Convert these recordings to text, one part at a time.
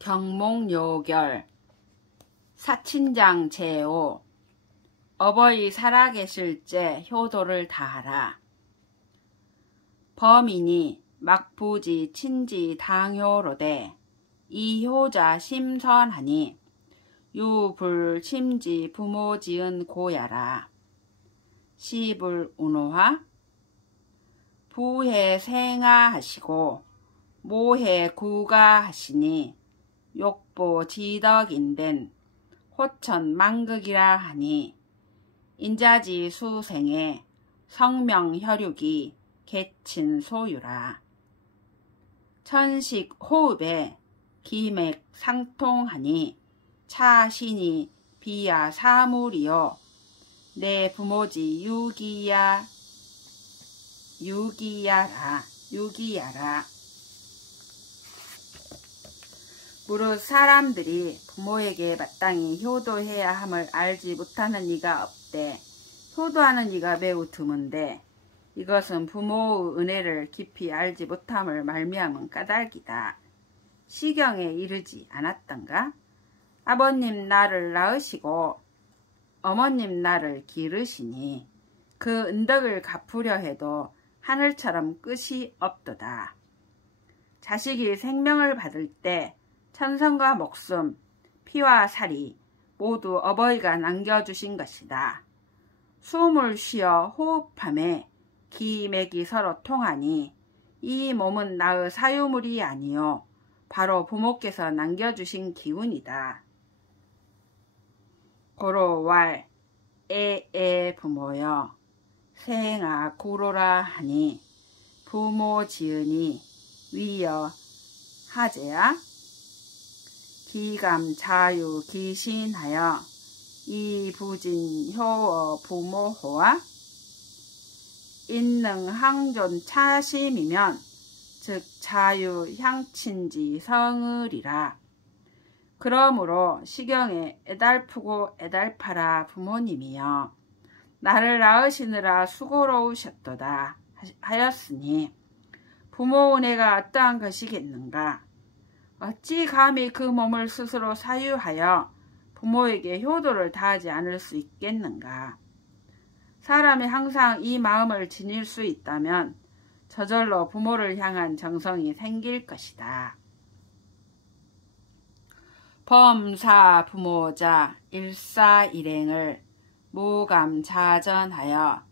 경몽요결 사친장 제5 어버이 살아계실 때 효도를 다하라. 범인이 막부지 친지 당효로되 이효자 심선하니 유불 심지 부모 지은 고야라. 시불 운호하 부해 생하하시고 모해 구가하시니 욕보 지덕인된 호천 망극이라 하니 인자지 수생에 성명 혈육이 개친 소유라. 천식 호흡에 기맥 상통하니 차신이 비야 사물이요 내 부모지 유기야라. 무릇 사람들이 부모에게 마땅히 효도해야 함을 알지 못하는 이가 없되 효도하는 이가 매우 드문데 이것은 부모의 은혜를 깊이 알지 못함을 말미암은 까닭이다. 시경에 이르지 않았던가? 아버님 나를 낳으시고 어머님 나를 기르시니 그 은덕을 갚으려 해도 하늘처럼 끝이 없도다. 자식이 생명을 받을 때 천성과 목숨, 피와 살이 모두 어버이가 남겨주신 것이다. 숨을 쉬어 호흡함에 기맥이 서로 통하니 이 몸은 나의 사유물이 아니요 바로 부모께서 남겨주신 기운이다. 고로왈 에에 부모여 생아 구로라 하니 부모 지으니 위여 하제야 기감 자유 기신하여 이부진 효어 부모호와 인능 항존 차심이면 즉 자유 향친지 성을이라. 그러므로 시경에 애달프고 애달파라 부모님이여 나를 낳으시느라 수고로우셨도다 하였으니 부모 은혜가 어떠한 것이겠는가. 어찌 감히 그 몸을 스스로 사유하여 부모에게 효도를 다하지 않을 수 있겠는가. 사람이 항상 이 마음을 지닐 수 있다면 저절로 부모를 향한 정성이 생길 것이다. 범사 부모자 일사일행을 무감자전하여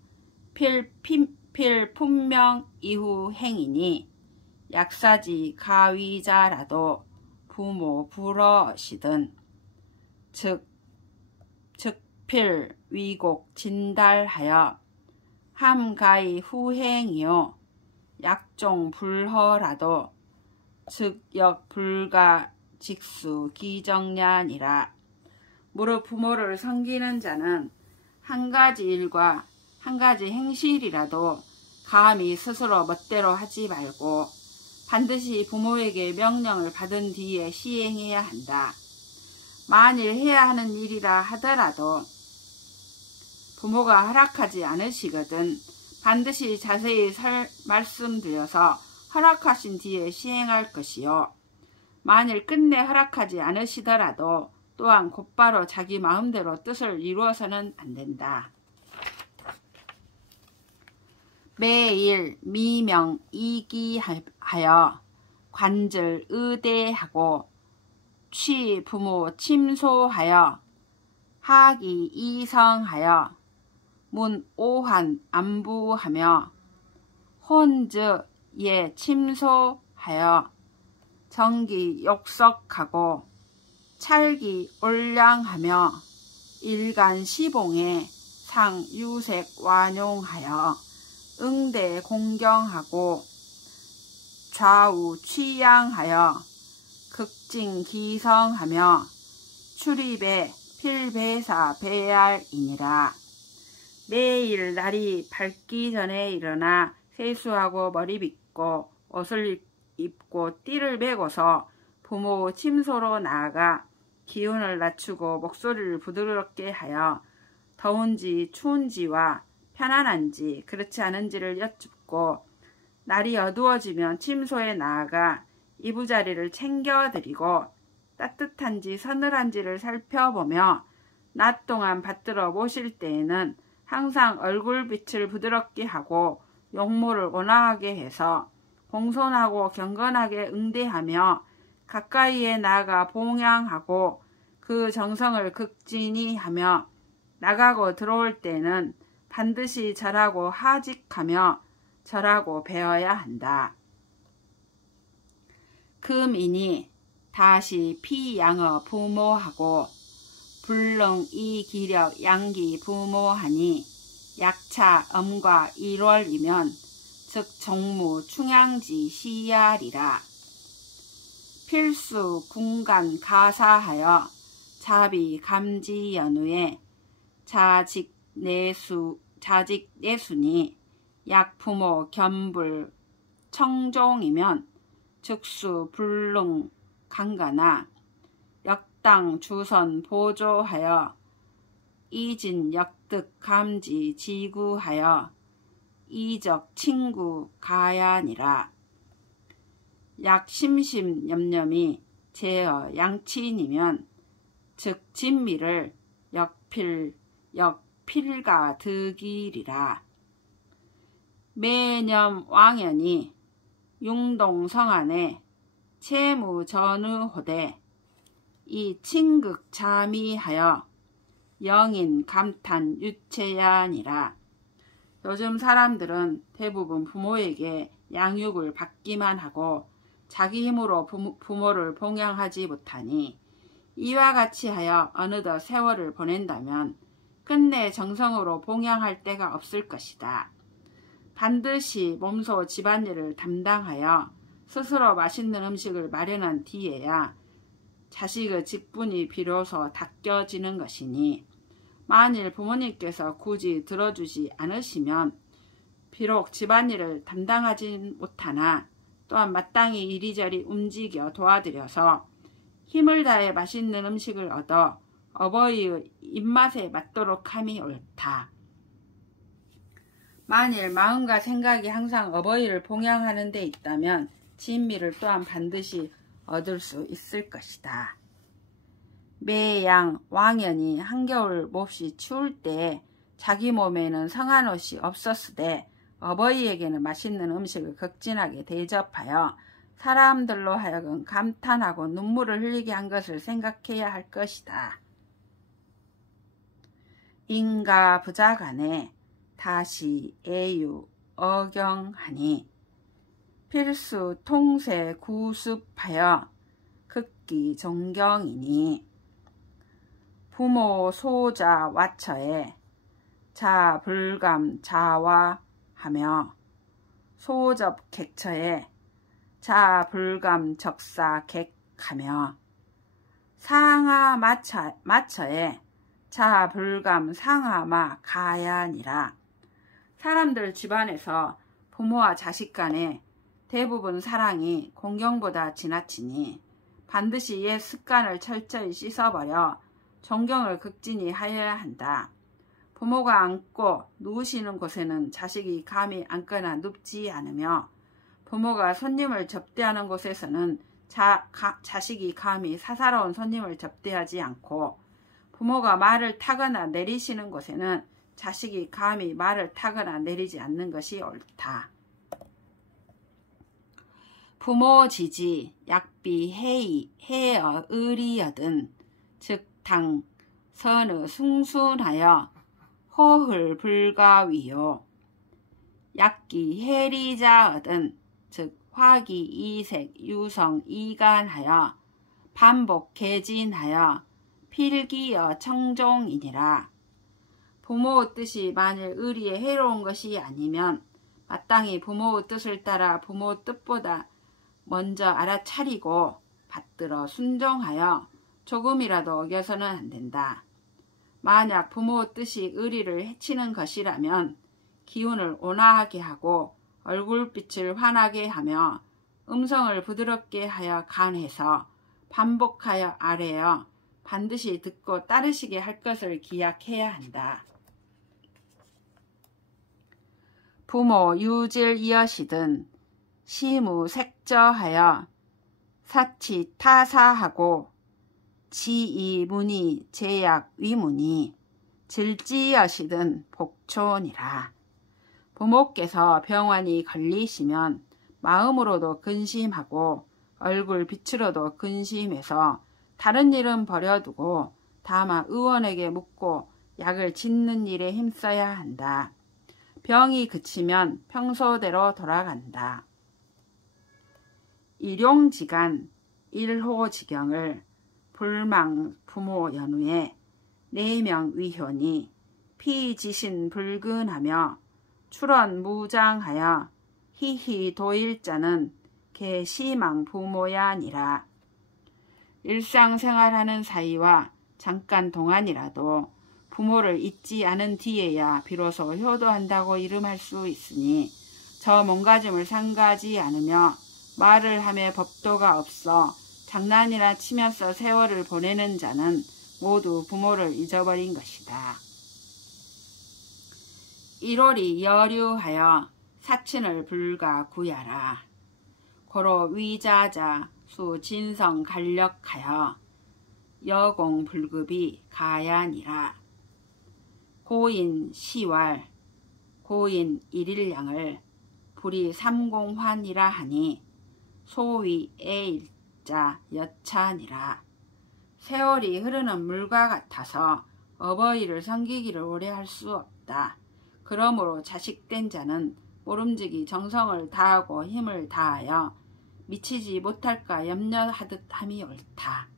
필품명 이후 행이니 약사지 가위자라도 부모 불어시든 즉필 위곡 진달하여 함가이 후행이요 약종 불허라도 즉역 불가 직수 기정년이라. 무릇 부모를 섬기는 자는 한 가지 일과 한 가지 행실이라도 감히 스스로 멋대로 하지 말고 반드시 부모에게 명령을 받은 뒤에 시행해야 한다. 만일 해야 하는 일이라 하더라도 부모가 허락하지 않으시거든 반드시 자세히 말씀드려서 허락하신 뒤에 시행할 것이요. 만일 끝내 허락하지 않으시더라도 또한 곧바로 자기 마음대로 뜻을 이루어서는 안 된다. 매일 미명 이기하여 관절 의대하고 취 부모 침소하여 하기 이성하여 문 오한 안부하며 혼즉 예 침소하여 정기 욕석하고 찰기 올량하며 일간 시봉에 상 유색 완용하여 응대 공경하고 좌우 취양하여 극진 기성하며 출입에 필배사 배알이니라. 매일 날이 밝기 전에 일어나 세수하고 머리 빗고 옷을 입고 띠를 메고서 부모 침소로 나아가 기운을 낮추고 목소리를 부드럽게 하여 더운지 추운지와 편안한지 그렇지 않은지를 여쭙고 날이 어두워지면 침소에 나아가 이부자리를 챙겨드리고 따뜻한지 서늘한지를 살펴보며 낮 동안 받들어 모실 때에는 항상 얼굴빛을 부드럽게 하고 용모를 온화하게 해서 공손하고 경건하게 응대하며 가까이에 나아가 봉양하고 그 정성을 극진히 하며 나가고 들어올 때는 반드시 절하고 하직하며 절하고 배워야 한다. 금인이 다시 피양어 부모하고 불능 이기력 양기 부모하니 약차 음과 1월이면 즉 종무 충양지 시야리라. 필수 군간 가사하여 자비 감지 연후에 자직 내순이 약 부모 겸불 청종이면 즉수 불능 강가나 역당 주선 보조하여 이진 역득 감지 지구하여 이적 친구 가야니라. 약 심심 염염이 제어 양친이면 즉 진미를 역필가 득이리라. 매년 왕연이 융동성안에 채무 전후호대 이 친극 자미하여 영인 감탄 유체야니라. 요즘 사람들은 대부분 부모에게 양육을 받기만 하고 자기 힘으로 부모를 봉양하지 못하니 이와 같이 하여 어느덧 세월을 보낸다면 끝내 정성으로 봉양할 데가 없을 것이다. 반드시 몸소 집안일을 담당하여 스스로 맛있는 음식을 마련한 뒤에야 자식의 직분이 비로소 닦여지는 것이니 만일 부모님께서 굳이 들어주지 않으시면 비록 집안일을 담당하지 못하나 또한 마땅히 이리저리 움직여 도와드려서 힘을 다해 맛있는 음식을 얻어 어버이의 입맛에 맞도록 함이 옳다. 만일 마음과 생각이 항상 어버이를 봉양하는 데 있다면 진미를 또한 반드시 얻을 수 있을 것이다. 매양 왕연이 한겨울 몹시 추울 때 자기 몸에는 성한 옷이 없었으되 어버이에게는 맛있는 음식을 극진하게 대접하여 사람들로 하여금 감탄하고 눈물을 흘리게 한 것을 생각해야 할 것이다. 인가 부자간에 다시 애유 어경하니 필수 통세 구습하여 극기 존경이니 부모 소자 와처에 자 불감 자와하며 소접 객처에 자 불감 적사 객하며 상하 마처에 자 불감 상하마 가야니라. 사람들 집안에서 부모와 자식 간에 대부분 사랑이 공경보다 지나치니 반드시 옛 습관을 철저히 씻어버려 존경을 극진히 하여야 한다. 부모가 앉고 누우시는 곳에는 자식이 감히 앉거나 눕지 않으며 부모가 손님을 접대하는 곳에서는 자식이 감히 사사로운 손님을 접대하지 않고 부모가 말을 타거나 내리시는 곳에는 자식이 감히 말을 타거나 내리지 않는 것이 옳다. 부모 지지 약비 해어 의리여든 즉 당 선의 숭순하여 호흘 불가위요 약기 해리자어든 즉 화기 이색 유성 이간하여 반복 개진하여 필기여 청종이니라. 부모의 뜻이 만일 의리에 해로운 것이 아니면 마땅히 부모의 뜻을 따라 부모의 뜻보다 먼저 알아차리고 받들어 순종하여 조금이라도 어겨서는 안 된다. 만약 부모의 뜻이 의리를 해치는 것이라면 기운을 온화하게 하고 얼굴빛을 환하게 하며 음성을 부드럽게 하여 간해서 반복하여 아뢰어 반드시 듣고 따르시게 할 것을 기약해야 한다. 부모 유질 이엇이든 시무 색저하여 사치 타사하고 지이문이 제약 위문이 질지여시든 복촌이라. 부모께서 병환이 걸리시면 마음으로도 근심하고 얼굴 빛으로도 근심해서 다른 일은 버려두고 다만 의원에게 묻고 약을 짓는 일에 힘써야 한다. 병이 그치면 평소대로 돌아간다. 일용지간 일호지경을 불망 부모 연후에 4명 위효니 피지신 불근하며 출원 무장하여 희희 도일자는 개시망 부모야 아니라. 일상생활하는 사이와 잠깐 동안이라도 부모를 잊지 않은 뒤에야 비로소 효도한다고 이름할 수 있으니 저 몸가짐을 삼가지 않으며 말을 하며 법도가 없어 장난이나 치면서 세월을 보내는 자는 모두 부모를 잊어버린 것이다. 1월이 여류하여 사친을 불가 구야라. 고로 위자자 수 진성 간력하여 여공 불급이 가야니라. 고인 10월 고인 1일량을 불이 삼공환이라 하니 소위 애일자 여차니라. 세월이 흐르는 물과 같아서 어버이를 섬기기를 오래 할 수 없다. 그러므로 자식된 자는 모름지기 정성을 다하고 힘을 다하여 미치지 못할까 염려하듯 함이 옳다.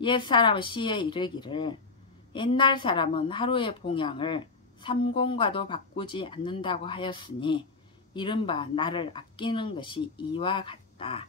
옛사람 시에 이르기를 옛날 사람은 하루의 봉양을 3공과도 바꾸지 않는다고 하였으니 이른바 나를 아끼는 것이 이와 같다.